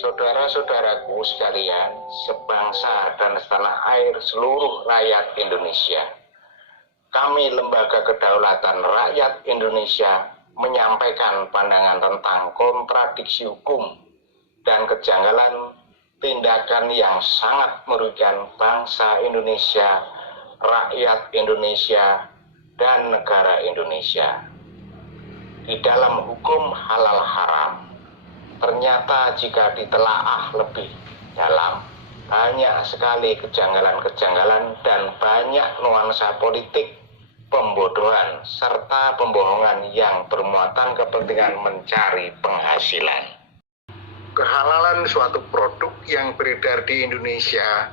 Saudara-saudaraku sekalian, sebangsa dan setanah air seluruh rakyat Indonesia, kami Lembaga Kedaulatan Rakyat Indonesia menyampaikan pandangan tentang kontradiksi hukum dan kejanggalan tindakan yang sangat merugikan bangsa Indonesia, rakyat Indonesia, dan negara Indonesia. Di dalam hukum halal haram, ternyata jika ditelaah lebih dalam, banyak sekali kejanggalan-kejanggalan dan banyak nuansa politik, pembodohan, serta pembohongan yang bermuatan kepentingan mencari penghasilan. Kehalalan suatu produk yang beredar di Indonesia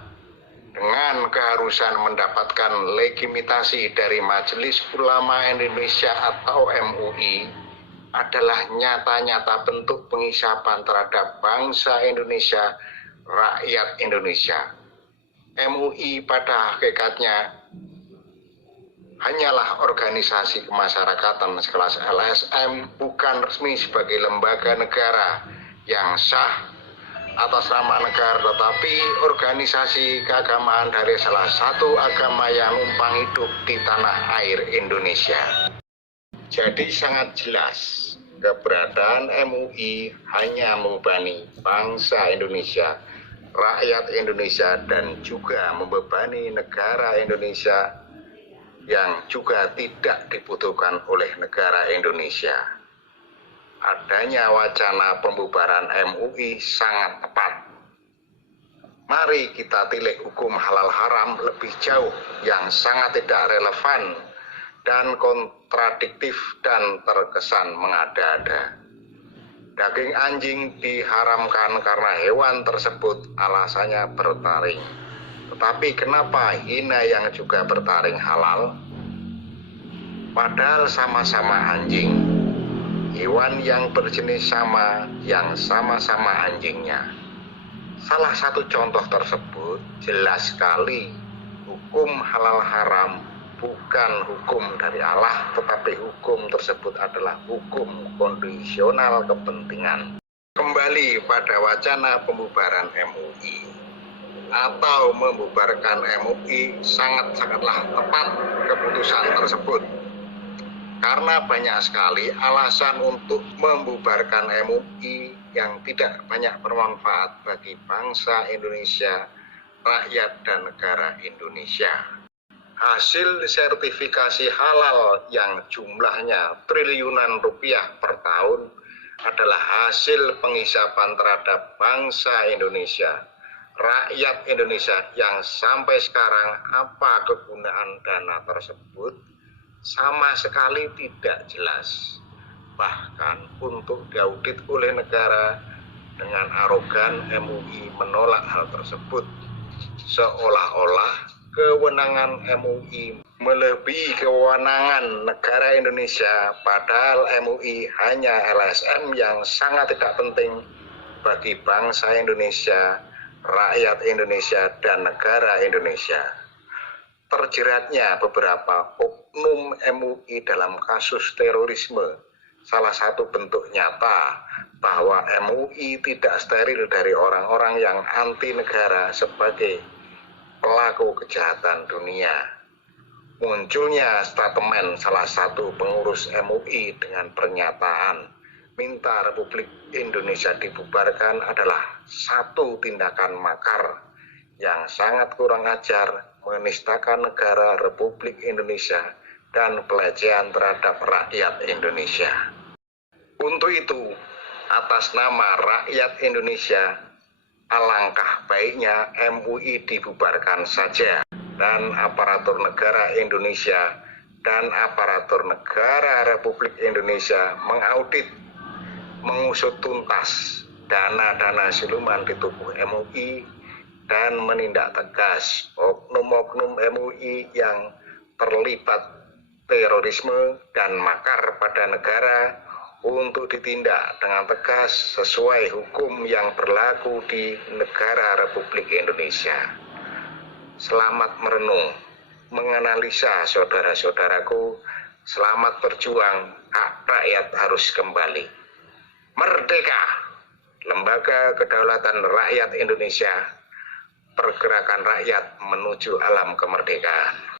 dengan keharusan mendapatkan legitimasi dari Majelis Ulama Indonesia atau MUI adalah nyata-nyata bentuk pengisapan terhadap bangsa Indonesia, rakyat Indonesia. MUI pada hakikatnya hanyalah organisasi kemasyarakatan sekelas LSM, bukan resmi sebagai lembaga negara yang sah atas nama negara, tetapi organisasi keagamaan dari salah satu agama yang numpang hidup di tanah air Indonesia. Jadi sangat jelas keberadaan MUI hanya membebani bangsa Indonesia, rakyat Indonesia, dan juga membebani negara Indonesia yang juga tidak dibutuhkan oleh negara Indonesia. Adanya wacana pembubaran MUI sangat tepat. Mari kita tilik hukum halal haram lebih jauh yang sangat tidak relevan dan kontradiktif dan terkesan mengada-ada. Daging anjing diharamkan karena hewan tersebut alasannya bertaring. Tetapi kenapa hina yang juga bertaring halal? Padahal sama-sama anjing. Hewan yang berjenis sama, yang sama-sama anjingnya. Salah satu contoh tersebut jelas sekali hukum halal haram bukan hukum dari Allah, tetapi hukum tersebut adalah hukum kondisional kepentingan. Kembali pada wacana pembubaran MUI atau membubarkan MUI, sangat-sangatlah tepat keputusan tersebut. Karena banyak sekali alasan untuk membubarkan MUI yang tidak banyak bermanfaat bagi bangsa Indonesia, rakyat, dan negara Indonesia. Hasil sertifikasi halal yang jumlahnya triliunan rupiah per tahun adalah hasil pengisapan terhadap bangsa Indonesia, rakyat Indonesia, yang sampai sekarang apa kegunaan dana tersebut sama sekali tidak jelas. Bahkan untuk diaudit oleh negara, dengan arogan MUI menolak hal tersebut, seolah-olah kewenangan MUI melebihi kewenangan negara Indonesia, padahal MUI hanya LSM yang sangat tidak penting bagi bangsa Indonesia, rakyat Indonesia, dan negara Indonesia. Terjeratnya beberapa oknum MUI dalam kasus terorisme salah satu bentuk nyata bahwa MUI tidak steril dari orang-orang yang anti negara sebagai pelaku kejahatan dunia. Munculnya statement salah satu pengurus MUI dengan pernyataan minta Republik Indonesia dibubarkan adalah satu tindakan makar yang sangat kurang ajar, menistakan negara Republik Indonesia, dan pelecehan terhadap rakyat Indonesia. Untuk itu, atas nama rakyat Indonesia, alangkah baiknya MUI dibubarkan saja, dan aparatur negara Indonesia dan aparatur negara Republik Indonesia mengaudit, mengusut tuntas dana-dana siluman di tubuh MUI, dan menindak tegas oknum-oknum MUI yang terlibat terorisme dan makar pada negara untuk ditindak dengan tegas sesuai hukum yang berlaku di negara Republik Indonesia. Selamat merenung, menganalisa saudara-saudaraku, selamat berjuang, hak rakyat harus kembali. Merdeka! Lembaga Kedaulatan Rakyat Indonesia, Pergerakan Rakyat Menuju Alam Kemerdekaan.